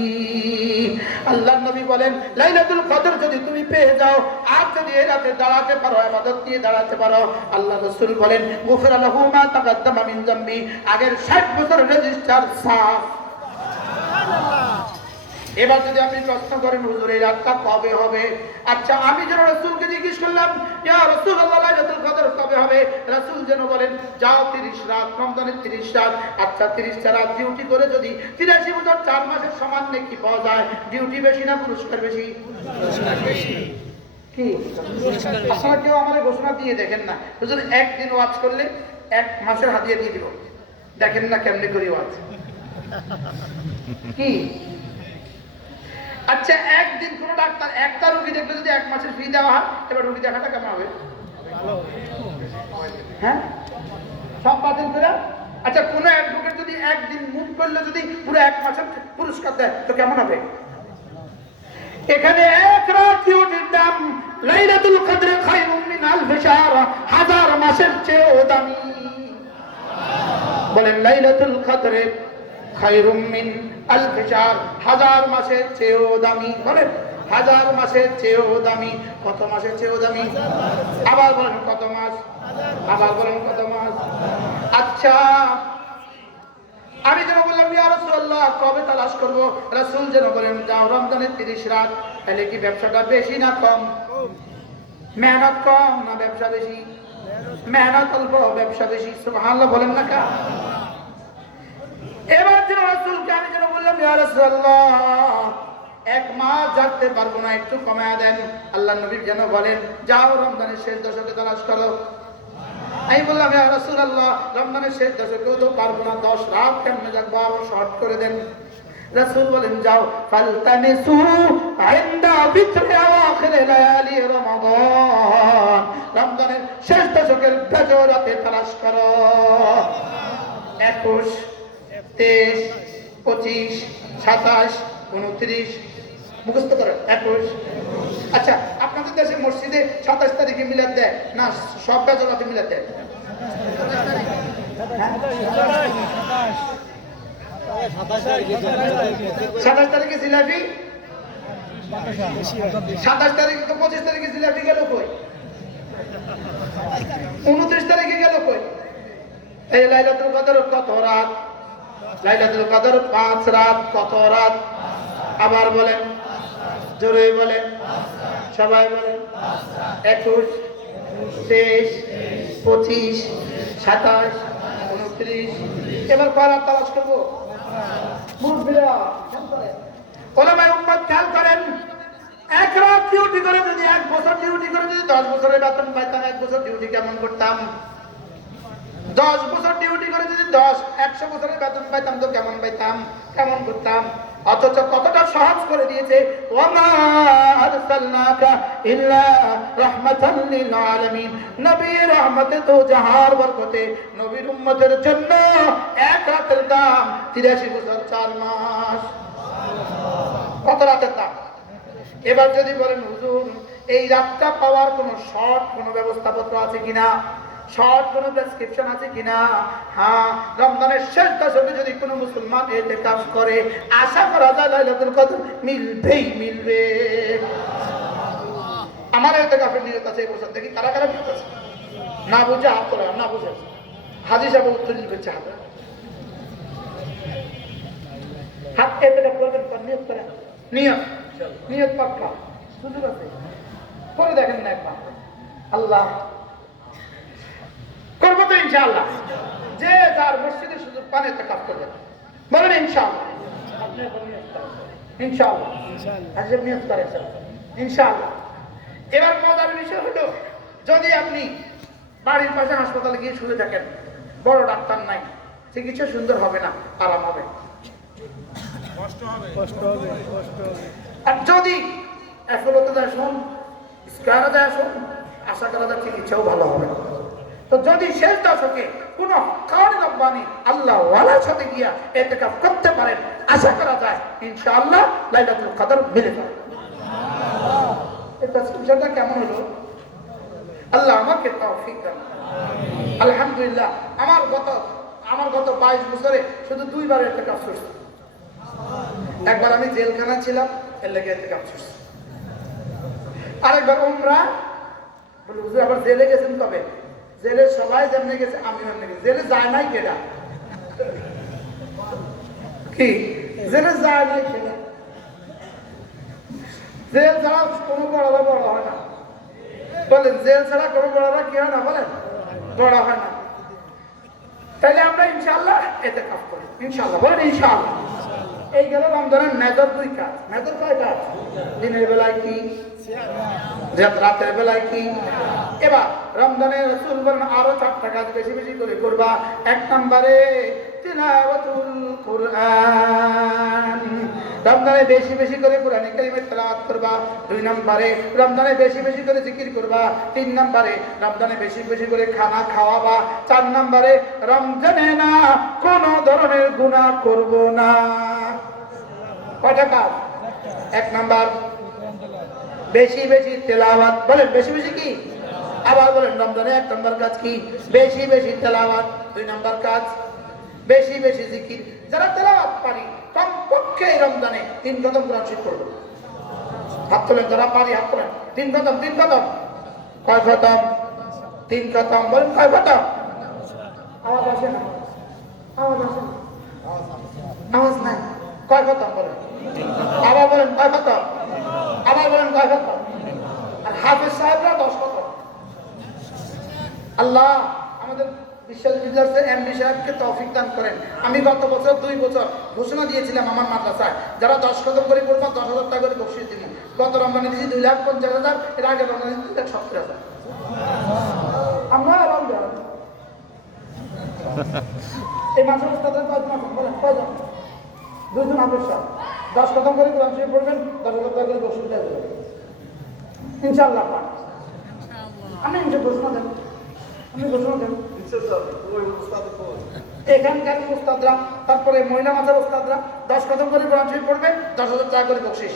আল্লাহর নবী বলেন লাইলাতুল কদর যদি তুমি পেয়ে যাও আর যদি এই রাতে দাঁড়াতে পারো, ইবাদত দিয়ে দাঁড়াতে পারো, আল্লাহ রাসূল বলেন গুফরা লাহু মা তাকাদ্দামা মিন যামবি, আগের 60 বছরের রেজিস্টার সাফ। এবার যদি আপনি প্রশ্ন করেন হুজুর এই রাতটা কবে হবে? আচ্ছা আমি যেন রাসূলকে জিজ্ঞেস করলাম ইয়া রাসূলুল্লাহ লাইলাতুল কদর কবে হবে? রাসূল যেন বলেন যাও 30 রাত, রমজানের 30 রাত। আচ্ছা 30টা রাত ডিউটি করে যদি 83 বছর 4 মাসের সমান নেকি পাওয়া যায়, ডিউটি বেশি না পুরস্কার বেশি? পুরস্কার বেশি। কি আপনারা কেউ আমাদের ঘোষণা দিয়ে দেখেন না হুজুর একদিন ওয়াজ করলে 1 মাসের হাদিয়া দিয়ে দিব, দেখেন না কেমনে করি ওয়াজ কি? আচ্ছা একদিন কোন ডাক্তার একটা রোগী দেখলে যদি 1 মাসের ফি দেওয়া হয়, এবার রোগী দেখাটা কেমন হবে? হ্যাঁ সব বাতিল করে। আচ্ছা কোন অ্যাডভোকেট যদি একদিন মুভ করলে যদি পুরো 1 মাসের পুরস্কার দেয় তো কেমন হবে? এখানে এক রাত ডিউটির দাম লাইলাতুল কদর খায়রুম মিন আলফি শাহর, 1000 মাসের চেয়েও দামি। বলেন লাইলাতুল কদর খায়রুম মিন আলফি শাহর, 1000 মাসের চেয়েও দামি। বলেন 1000 মাসের চেয়েও দামি। কত মাসের চেয়েও দামি? আবার বলেন কত মাস? আবার বলেন কত মাস? আচ্ছা আমি যেন বললাম ইয়া রাসূলুল্লাহ কবে তালাশ করব? রাসূল যেন বলেন যাও রমজানের 30 রাত। তাহলে কি ব্যবসাটা বেশি না কম? মেহনত কম না ব্যবসা বেশি? মেহনত অল্প ব্যবসা বেশি। সুবহানাল্লাহ বলেন না কা? এবার যেন রাসূলকে আমি যেন বললাম ইয়া রাসূলুল্লাহ 1 মাস জাগতে পারবো না, একটু কমায়া দেন। আল্লাহ নবী যেন বলেন যাও রমজানের শেষ দশকে তালাশ করো। আমি বললাম ইয়া রাসূলুল্লাহ রমজানের শেষ দশকেও তো পারবো না, 10 রাত কেমনে জাগবো, আরো শর্ট করে দেন। রাসূল বলেন যাও ফালতামিসু ইনদা বিত্রি আওয়াখির লায়ালি রমাদান, রমজানের শেষ দশকের বেজর রাতে তালাশ করো। 21, 23, 25, 27, 29 মুখস্থ করেন। 21। আচ্ছা আপনাদের দেশে মসজিদে 27 তারিখে মিলাদ দেয় না সব বেজর রাতে মিলাদ দেয়? 27 তারিখে জিলাপি, 27 তারিখে তো 25 তারিখে জিলাপি গেল কই? 29 তারিখে গেল কই? এই লাইলাতুল কদর কত রাত? লাইলাতুল কদর 5 রাত। কত রাত? আবার বলেন, জোরে বলেন, সবাই বলেন। 21, 23, 25, 27, 29। এবার করার তালাশ করবো। মুরব্বিরা ওলামায়ে উম্মত খেয়াল করেন, 1 রাত ডিউটি করে যদি 1 বছর ডিউটি করে যদি 10 বছরের বেতন পাইতাম, 1 বছর ডিউটি কেমন করতাম? 10 বছর ডিউটি করে যদি 100 বছরের বেতন পাইতাম তো কেমন পাইতাম, কেমন করতাম? অথচ কতটা সহজ করে দিয়েছে, ওয়ামা আরসালনাকা ইল্লা রাহমাতাল লিল আলামিন। নবী রহমতে তো জাহার বরকতে নবীর উম্মতের জন্য 1 রাতের দাম 83 বছর 4 মাস। কত রাতের দাম? এবার যদি বলেন হুজুর এই রাতটা পাওয়ার কোনো শর্ট কোনো ব্যবস্থাপত্র আছে কিনা, শর্ট কোনো প্রেসক্রিপশন আছে কিনা? হ্যাঁ রমজানের শেষ দশকে যদি কোনো মুসলমান ইতিকাফ করে আশা করা যায় লাইলাতুল কদর মিলবেই মিলবে। আমার ইতিকাফের নিয়ত আছে এই বছর, দেখি কারা কারা নিয়ত আছে। না বুঝে হাত তোলা, না বুঝে হাজি সাহেব উত্তর দিবে চাবে হাত ইতিকাফ করবেন, নিয়ত করেন, নিয়ত নিয়ত পাক্কা সুযোগ আছে, করে দেখেন না একবার। আল্লাহ করবো তো ইনশাআল্লাহ। যে যার মসজিদে সুযোগ পান ইতিকাফ করবেন, বলেন ইনশাআল্লাহ। আপনি ইনশাআল্লাহ আজকে নিয়ত করেন ইনশাআল্লাহ। এবার মজার বিষয় হলো, যদি আপনি বাড়ির পাশে হাসপাতালে গিয়ে শুয়ে থাকেন, বড় ডাক্তার নাই, চিকিৎসা সুন্দর হবে না, আরাম হবে, কষ্ট হবে। আর যদি অ্যাপোলোতে যায় শুন, স্কয়ারে যায় শুন, আশা করা যায় চিকিৎসাও ভালো হবে। তো যদি শেষ দশকে কোন হক্কানি রব্বানি আল্লাহ ওয়ালার সাথে গিয়া ইতিকাফ করতে পারেন, আশা করা যায় ইনশাআল্লাহ লাইলাতুল কদর মিলে যাবে। এটা বিষয়টা কেমন হলো? আল্লাহ আমাকে তৌফিক দান। আলহামদুলিল্লাহ, আমার গত 22 বছরে শুধু দুইবার ইতিকাফ করছি। একবার আমি জেলখানা ছিলাম, এর লেগে ইতিকাফ করছি। আরেকবার উমরা, বলে হুজুর আবার জেলে গেছেন কবে? জেলে সবাই যেমনি গেছে আমিও এমনি গেছি। জেলে যায় নাই কেডা? কি জেলে যায় নাই কেডা? জেল ছাড়া কোনো বড় হয় না। বলেন জেল ছাড়া কোনো বড় কি হয় না? বলেন বড় হয় না। তাইলে আমরা ইনশাআল্লাহ ইতিকাফ করি ইনশাআল্লাহ। বলেন ইনশাআল্লাহ। এই গেল রমজানের মেজর দুই কাজ। মেজর কয় কাজ? দিনের বেলায় কি, রাতের বেলায় কি। এবার রমজানে রাসূল বলেন আরো 4টা কাজ বেশি বেশি করে করবা। 1 নম্বরে তিলাওয়াতুল কুরআন, রমজানে বেশি বেশি করে কোরআন কারীমের তেলাওয়াত করবা। 2 নম্বরে রমজানে বেশি বেশি করে জিকির করবা। 3 নম্বরে রমজানে বেশি বেশি করে খানা খাওয়াবা। 4 নম্বরে রমজানে না কোনো ধরনের গুনাহ করব না। কয়টা কাজ? 1 নম্বর বেশি বেশি তেলাওয়াত। বলেন বেশি বেশি কি? আবার বলেন রমজানে 1 নম্বর কাজ কি? বেশি বেশি তেলাওয়াত। 2 নম্বর কাজ বেশি বেশি জিকির। যারা তেলাওয়াত পারি কমপক্ষে এই রমজানে 3 কদম কোরআন শরীফ পড়বে। হাত তোলেন যারা পারি, হাত তোলেন। 3 কদম 3 কদম। কয় কদম? 3 কদম। বলেন কয় কদম? আওয়াজ আসে না, আওয়াজ আসে না, আওয়াজ নাই। কয় কদম? বলেন আবার বলেন কয় কদম? আবার বলেন কয় কদম? আর হাফেজ সাহেবরা 10 কদম। আল্লাহ আমাদের বিশ্ববিদ্যালয়ের এমডি সাহেবকে তৌফিক দান করেন। আমি গত বছর 2 বছর ঘোষণা দিয়েছিলাম আমার মাদ্রাসায় যারা 10 কদম করে পড়বা 10,000 টাকা করে বকশিশ দিব। গত রমজানে দিয়েছি 2,50,000, এর আগে রমজানে 2,70,000। আমরা রমজান এই মাসের উস্তাদের কয়জন আছেন? বলেন কয়জন? 2 জন হাফেজ সাহেব 10 কদম করে কোরআন শরীফ পড়বেন, 10,000 টাকা করে বকশিশ দেবেন ইনশাআল্লাহ। আমি ঘোষণা দেন, আমি ঘোষণা দেন। এখানকার উস্তাদরা, তারপরে মহিলা মাজার উস্তাদরা 10 কদম করে কোরআন শরীফ পড়বে, 10,000 টাকা করে বকশিশ।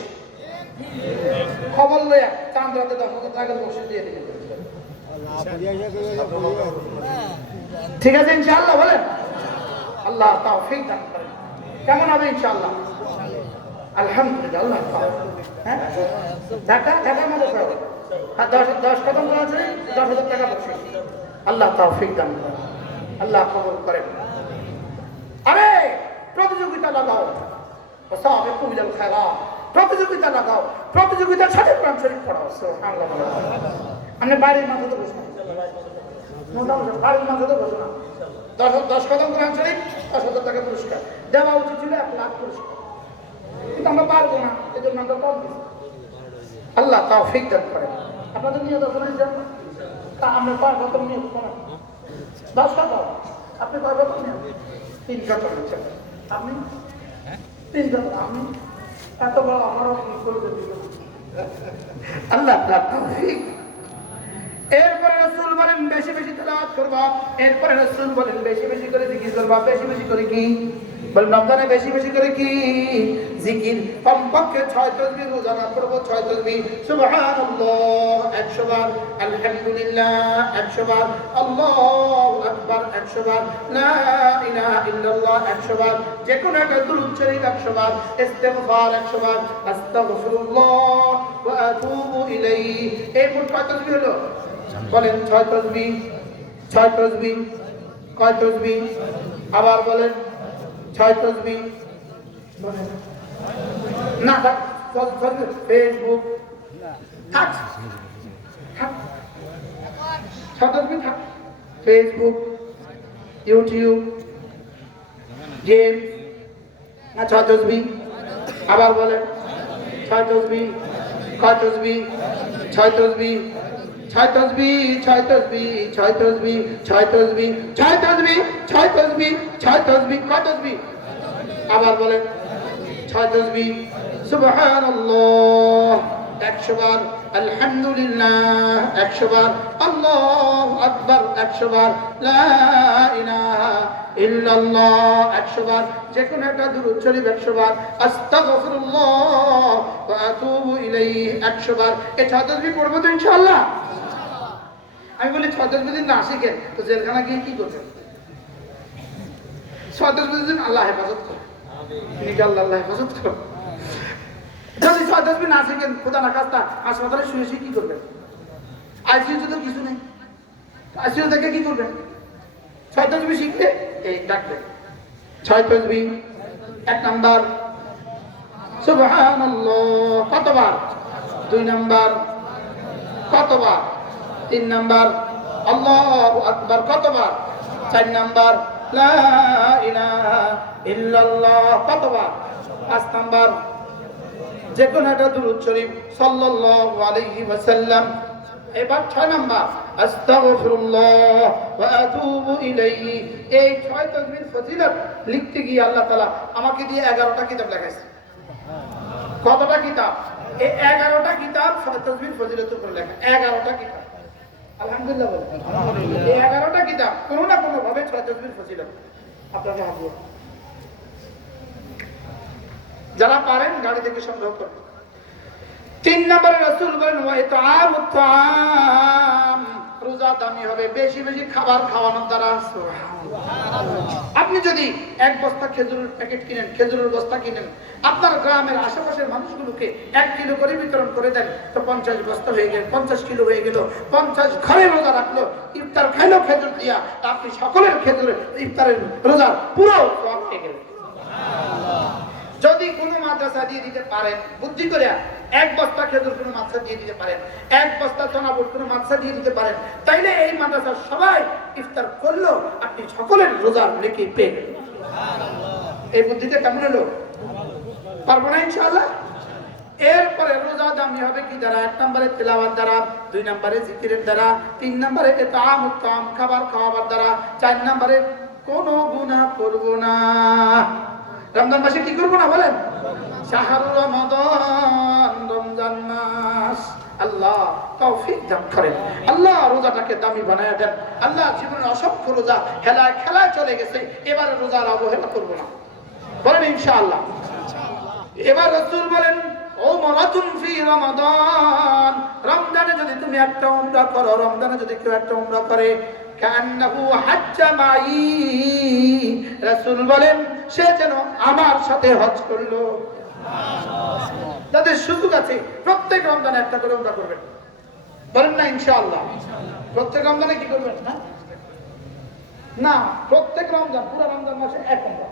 খবর লইয়া চাঁদ রাতে 10,000 টাকা করে বকশিশ দিয়ে দিবেন। ঠিক আছে ইনশাআল্লাহ। বলেন আল্লাহ তৌফিক দান করেন। কেমন হবে ইনশাআল্লাহ? আলহামদুলিল্লাহ। আল্লাহ হ্যাঁ ঢাকা মাদ্রাসা 10 কদম কোরআন শরীফ, 10,000 টাকা বকশিশ। আল্লাহ তৌফিক দান করেন, আল্লাহ কবুল করেন। আরে প্রতিযোগিতা লাগাও, প্রতিযোগিতা লাগাও, প্রতিযোগিতার সাথে কোরআন শরীফ পড়াও। সুবহানাল্লাহ। আপনি বাড়ির মাঝে তো ঘোষণা, বাড়ির মাঝে তো ঘোষণা 10 কদম কোরআন শরীফ, 10,000 টাকা পুরস্কার দেওয়া উচিত ছিল, 1 লাখ পুরস্কার, কিন্তু আমরা পারবো না, এই জন্য আমরা কম দিচ্ছি। আল্লাহ তৌফিক দান করেন। আপনাদের নিয়ে দর্শনের জন্য আমরা কয় কদম নিয়ে 10 কদম। আপনি কয় কদম নিয়ে? 3 কদম। আপনি 3 কদম। আপনি এত বড় আমারও করে দেবেন। আল্লাহ তৌফিক। এরপরে রাসূল বলেন বেশি বেশি তেলাওয়াত করবা। এরপরে রাসূল বলেন বেশি বেশি করে জিকির করবা। বেশি বেশি করে কি? বলেন রমজানে বেশি বেশি করে কি? জিকির। কমপক্ষে 6 তাসবিহ রোজানা পড়বো, 6 তাসবিহ। সুবহানাল্লাহ 100 বার, আলহামদুলিল্লাহ 100 বার, আল্লাহু আকবার 100 বার, লা ইলাহা ইল্লাল্লাহ 100 বার, যে কোনো একটা দুরূদ শরীফ 100 বার, ইস্তিগফার 100 বার, আস্তাগফিরুল্লাহ ওয়া আতুবু ইলাইহি। এই মোট কয় তাসবিহ হলো? বলেন 6 তাসবিহ। 6 তাসবিহ। কয় তাসবিহ? আবার বলেন 6 তাসবিহ। না ফেসবুক থাক, ফেসবুক, ইউটিউব, গেম, না 6 তাসবিহ। আবার বলেন 6 তাসবিহ, কয় তাসবিহ? 6 তাসবিহ, 6 তাসবিহ, 6 তাসবিহ, 6 তাসবিহ, 6 তাসবিহ, 6 তাসবিহ, 6 তাসবিহ, 6 তাসবিহ, কয় তাসবিহ? আবার বলেন 6 তাসবিহ। সুবহানাল্লাহ 100 বার, আলহামদুলিল্লাহ 100 বার, আল্লাহু আকবার 100 বার, লা ইলাহা ইল্লাল্লাহ 100 বার, যে কোনো একটা দুরূদ শরীফ 100 বার, আস্তাগফিরুল্লাহ ওয়া আতুবু ইলাইহি 100 বার। এই 6 তাসবিহ পড়ব তো ইনশাআল্লাহ। আমি বলি 6 তাসবিহ যদি না শিখেন তো জেলখানা গিয়ে কি করবেন? 6 তাসবিহ দিন আল্লাহ হেফাজত করে, আল্লাহ হেফাজত করে। যদি 6 তাসবিহ না শিখেন, খোদা না খাস্তা হাসপাতালে শুয়ে শুয়ে কি করবেন? আইসিইউতে তো কিছু নেই, আইসিইউ থেকে কি করবেন? 6 তাসবিহ শিখতে এই ডাকবেন 6 তাসবিহ। 1 নাম্বার সুবহানাল্লাহ কতবার? 2 নাম্বার কতবার? 3 নাম্বার আল্লাহু আকবার কতবার? 4 নাম্বার লা ইলাহা ইল্লাল্লাহ কতবার? 5 নাম্বার যে কোনো একটা দুরূদ শরীফ সাল্লাল্লাহু আলাইহি ওয়াসাল্লাম। এবার 6 নাম্বার আস্তাগফিরুল্লাহ ওয়া আতুবু ইলাইহি। এই 6 তাসবিহ ফজিলত লিখতে গিয়ে আল্লাহ তাআলা আমাকে দিয়ে 11টা কিতাব লেখাইছে। কতটা কিতাব? এই 11টা কিতাব 6 তাসবিহ ফজিলতের উপর লেখা। 11টা কিতাব, আলহামদুলিল্লাহ বলেন। এই 11টা কিতাব কোনো না কোনো ভাবে 6 তাসবিহ ফজিলত আপনাদের হাতে। যারা পারেন গাড়ি থেকে সংগ্রহ করুন। 3 নম্বরে রাসূল বলেন ওয়া ইতআমুত তাআম, রোজা দামি হবে বেশি বেশি খাবার খাওয়ানোর দ্বারা। সুবহানাল্লাহ। আপনি যদি 1 বস্তা খেজুরের প্যাকেট কিনেন, খেজুরের বস্তা কিনেন, আপনার গ্রামের আশেপাশের মানুষগুলোকে 1 কিলো করে বিতরণ করে দেন, তো 50 বস্তা হয়ে গেল, 50 কিলো হয়ে গেল। 50 ঘরে রোজা রাখলো, ইফতার খাইলো খেজুর দিয়া, আপনি সকলের খেজুরের ইফতারের রোজা পুরো সওয়াব পেয়ে গেলেন। যদি কোনো মাদ্রাসা দিয়ে দিতে পারেন, বুদ্ধি করে 1 বস্তা খেজুর কোনো মাদ্রাসা দিয়ে দিতে পারেন, 1 বস্তা চনা বুট কোনো মাদ্রাসা দিয়ে দিতে পারেন, তাইলে এই মাদ্রাসার সবাই ইফতার করলো, আপনি সকলের রোজার নেকি পেয়ে গেলেন। এই বুদ্ধিটা কেমন হলো? পারবো না ইনশাআল্লাহ। এরপরে রোজা দামি হবে কি দ্বারা? 1 নম্বরে তিলাওয়াত দ্বারা, 2 নম্বরে জিকিরের দ্বারা, 3 নম্বরে ইতআমুত তাআম খাবার খাওয়াবার দ্বারা, 4 নম্বরে কোনো গুনাহ করব না। রমজান মাসে কি করবো না বলেন? শাহরুর রমাদান, রমজান মাস। আল্লাহ তৌফিক দান করেন, আল্লাহ রোজাটাকে দামি বানায় দেন। আল্লাহ জীবনের অসংখ্য রোজা খেলায় খেলায় চলে গেছে, এবারে রোজার অবহেলা করবো না, বলেন ইনশাআল্লাহ। এবার রাসূল বলেন উমরাতুন ফি রমাদান, রমজানে যদি তুমি একটা উমরা করো, রমজানে যদি কেউ একটা উমরা করে, কান্নাহু হাজ্জা মাই, রাসূল বলেন সে যেন আমার সাথে হজ করলো। যাদের সুযোগ আছে প্রত্যেক রমজানে একটা করে উমরা করবেন, বলেন না ইনশাআল্লাহ। প্রত্যেক রমজানে কি করবেন? না, প্রত্যেক রমজান, পুরো রমজান মাসে 1 উমরা,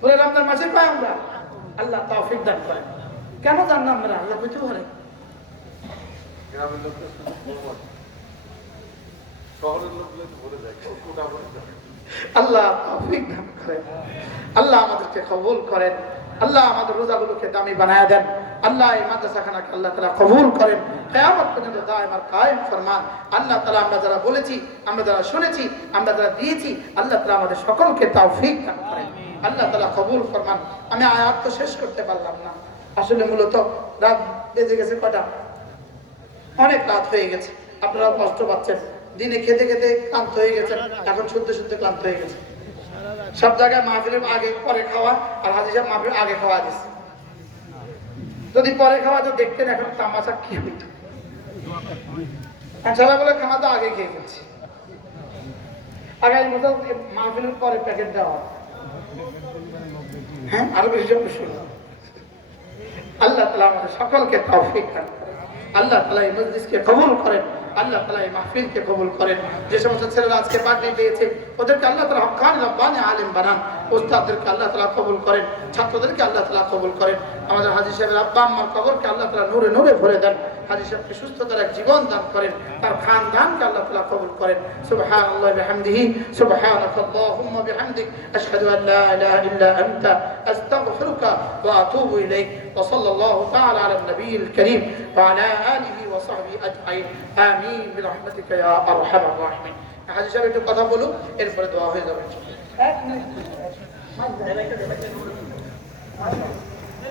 পুরো রমজান মাসে কয় উমরা? আল্লাহ তৌফিক দান করেন। কেন জানলাম আমরা? আল্লাহ বুঝতে পারে। আল্লাহ তৌফিক দান করেন, আল্লাহ আমাদেরকে কবুল করেন, আল্লাহ আমাদের রোজাগুলোকে দামি বানায় দেন। আল্লাহ এই মাদ্রাসাখানাকে আল্লাহ তাআলা কবুল করেন, কিয়ামত পর্যন্ত দায়েম আর কায়েম ফরমান। আল্লাহ তাআলা আমরা যারা বলেছি, আমরা যারা শুনেছি, আমরা যারা দিয়েছি, আল্লাহ তাআলা আমাদের সকলকে তৌফিক দান করেন, আল্লাহ তাআলা কবুল ফরমান। আমি আয়াত তো শেষ করতে পারলাম না, আসলে মূলত রাত বেজে গেছে কটা, অনেক রাত হয়ে গেছে, আপনারা কষ্ট পাচ্ছেন, দিনে খেতে খেতে ক্লান্ত হয়ে গেছেন, এখন শুনতে শুনতে ক্লান্ত হয়ে গেছে। সব জায়গায় মাহফিলের আগে পরে খাওয়া, আর হাজী সাহেব মাহফিলের আগে খাওয়া দিচ্ছে। যদি পরে খাওয়া তো দেখতেন এখন তামাশা কি হইত। সবাই বলে খাওয়া তো আগে খেয়ে ফেলছি, আগামী মতো মাহফিলের পরে প্যাকেট দেওয়া, হ্যাঁ আরো বেশি শুনুন। আল্লাহ তাআলা আমাদের সকলকে তৌফিক দান করেন, আল্লাহ তাআলা এই মজলিসকে কবুল করেন, আল্লাহ তাআলা এই মাহফিলকে কবুল করেন। যে সমস্ত ছেলেরা আজকে বার্থডে পেয়েছে ওদেরকে আল্লাহ তাআলা হক্কানি রব্বানি আলেম বানান। ওস্তাদদেরকে আল্লাহ তাআলা কবুল করেন, ছাত্রদেরকে আল্লাহ তাআলা কবুল করেন। আমাদের হাজী সাহেবের আব্বা আম্মার কবরকে আল্লাহ তাআলা নূরে নূরে ভরে দেন। হাজী সাহেবকে সুস্থতার এক জীবন দান করেন, তার খানদানকে আল্লাহ তাআলা কবুল করেন। সুবহানাল্লাহি ওয়া বিহামদিহি, সুবহানাকাল্লাহুম্মা বিহামদিক, আশহাদু আন লা ইলাহা ইল্লা আনতা, আস্তাগফিরুকা ওয়া আতুবু ইলাইক। ওয়া সাল্লাল্লাহু তাআলা আলা নবিয়িল কারীম ওয়া আলা আলিহি ওয়া সাহবিহি আজমাইন। আমিন বিরহমাতিকা ইয়া আরহামার রাহিমিন। হাজী সাহেব একটু কথা বলুন, এরপরে দোয়া হয়ে যাবে। 1 মিনিট।